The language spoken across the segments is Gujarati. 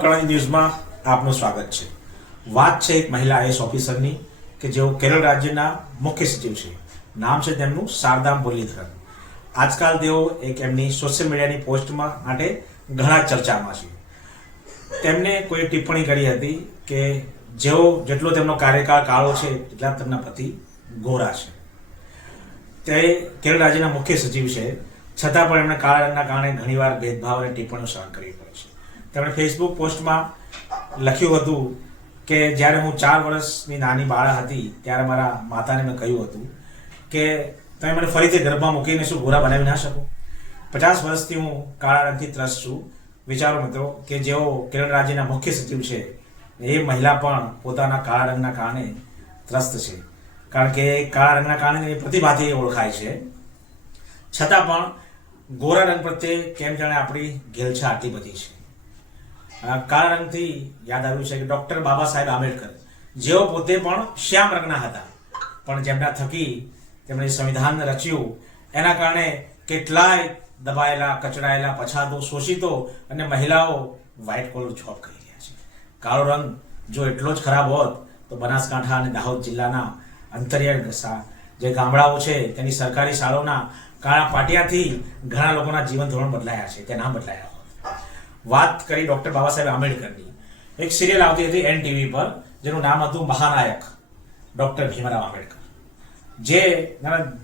કણજ ન્યૂઝમાં આપનું સ્વાગત છે. વાત છે એક મહિલા આઈએસ ઓફિસરની કે જેઓ કેરળ રાજ્યના મુખ્ય સચિવ છે. નામ છે તેમનું શારદામ મુરલીધરન. આજકાલ તેઓ એક એમની સોશિયલ મીડિયાની પોસ્ટમાં માટે ઘણા ચર્ચામાં છે. તેમને કોઈ ટિપ્પણી કરી હતી કે જેઓ જેટલો તેમનો કાર્યકાળ કાળો છે, એટલા તેમના પતિ ગોરા છે. તે કેરળ રાજ્યના મુખ્ય સચિવ છે. છતાં પણ એમણે કાળાના કારણે ઘણીવાર ભેદભાવ અને ટિપ્પણીઓ સહન કરવી પડે છે. તેમણે ફેસબુક પોસ્ટમાં લખ્યું હતું કે જ્યારે હું ચાર વર્ષની નાની બાળા હતી, ત્યારે મારા માતાને મેં કહ્યું હતું કે તમે મને ફરીથી ગર્ભમાં મૂકીને શું ગોરા બનાવી ના શકો? પચાસ વર્ષથી હું કાળા રંગથી ત્રસ્ત છું. વિચારો મિત્રો કે જેઓ કેરળ રાજ્યના મુખ્ય સચિવ છે, એ મહિલા પણ પોતાના કાળા રંગના કારણે ત્રસ્ત છે. કારણ કે કાળા રંગના કારણે એ પ્રતિભાથી ઓળખાય છે. છતાં પણ ગોરા રંગ પ્રત્યે કેમ જાણે આપણી ઘેલછા આટલી બધી છે? કાળા રંગથી યાદ આવ્યું છે કે ડોક્ટર બાબા સાહેબ આંબેડકર, જેઓ પોતે પણ શ્યામ રંગના હતા. પણ જેમના થકી તેમણે સંવિધાન રચ્યું, એના કારણે કેટલાય દબાયેલા, કચડાયેલા પછાતો, શોષિતો અને મહિલાઓ વ્હાઇટ કોલર જોબ કરી રહ્યા છે. કાળો રંગ જો એટલો જ ખરાબ હોત, તો બનાસકાંઠા અને દાહોદ જિલ્લાના અંતરિયાળ જે ગામડાઓ છે, તેની સરકારી શાળાઓના કાળા પાટિયાથી ઘણા લોકોના જીવન ધોરણ બદલાયા છે, તે ના બદલાયા વાત કરી ડોક્ટર બાબા સાહેબ આંબેડકરની. એક સિરિયલ આવતી હતી એન ટીવી પર, જેનું નામ હતું મહાનાયક, ડોક્ટર ભીમરાવ આંબેડકર. જે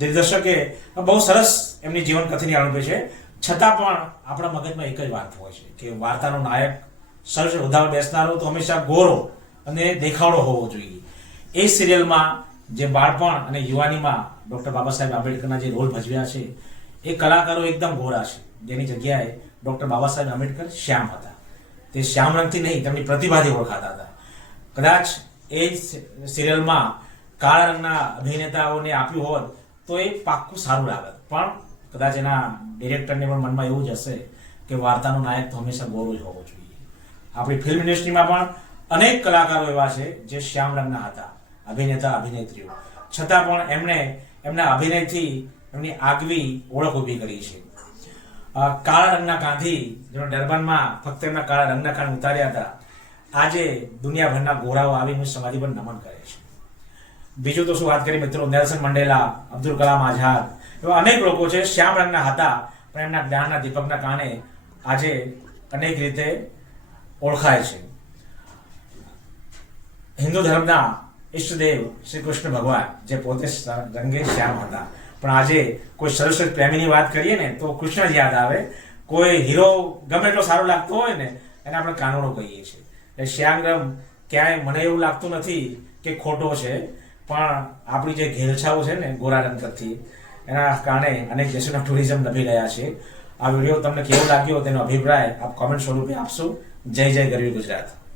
દિગ્દર્શકે બહુ સરસ એમની જીવન કથની આરોપે છે. છતાં પણ આપણા મગજમાં એક જ વાત હોય છે, કે વાર્તાનો નાયક સરસ ઉધાર બેસનારો તો હંમેશા ગોરો અને દેખાવડો હોવો જોઈએ. એ સિરિયલમાં જે બાળપણ અને યુવાનીમાં ડોક્ટર બાબા સાહેબ આંબેડકરના જે રોલ ભજવ્યા છે, એ કલાકારો એકદમ ગોરા છે. જેની જગ્યાએ ડૉક્ટર બાબા સાહેબ આંબેડકર શ્યામ હતા. તે શ્યામ રંગથી નહીં, તેમની પ્રતિભાથી ઓળખાતા હતા. કદાચ એ જ સિરિયલમાં કાળા રંગના અભિનેતાઓને આપ્યું હોત, તો એ પાક્કું સારું લાગત. પણ કદાચ એના ડિરેક્ટરને પણ મનમાં એવું જ હશે કે વાર્તાનો નાયક તો હંમેશા ગોરો જ હોવો જોઈએ. આપણી ફિલ્મ ઇન્ડસ્ટ્રીમાં પણ અનેક કલાકારો એવા છે જે શ્યામ રંગના હતા, અભિનેતા, અભિનેત્રીઓ. છતાં પણ એમણે એમના અભિનયથી એમની આગવી ઓળખ ઊભી કરી છે. કાળા રંગના ગાંધી જેનો ડરબાનમાં ફક્ત એમના કાળા રંગના કારણે ઉતાર્યા હતા, આજે દુનિયાભરના ગોરાઓ આવીને સમાધિ પર નમન કરે છે. બીજું તો શું વાત કરી મિત્રો, નેલ્સન મંડેલા, અબ્દુલ કલામ આઝાદ, એવા અનેક લોકો છે, શ્યામ રંગના હતા, પણ એમના જ્ઞાનના દીપકના કારણે આજે અનેક રીતે ઓળખાય છે. હિન્દુ ધર્મના ઈષ્ટદેવ શ્રી કૃષ્ણ ભગવાન, જે પોતે રંગે શ્યામ હતા. પણ આજે કોઈ સરસ્વત પ્રેમીની વાત કરીએ ને, તો કૃષ્ણ જ યાદ આવે. કોઈ હીરો ગમે એટલો સારો લાગતો હોય ને, એને આપણે કાનોડો કહીએ છીએ. એટલે શ્યામ રંગ ક્યાંય મને એવું લાગતું નથી કે ખોટો છે, પણ આપણી જે ઘેલછાઓ છે ને ગોરા રંગ એના કારણે અનેક દેશોના ટુરિઝમ નભી રહ્યા છે. આ વીડિયો તમને કેવો લાગ્યો તેનો અભિપ્રાય આપ કોમેન્ટ સ્વરૂપે આપશો. જય જય ગરવી ગુજરાત.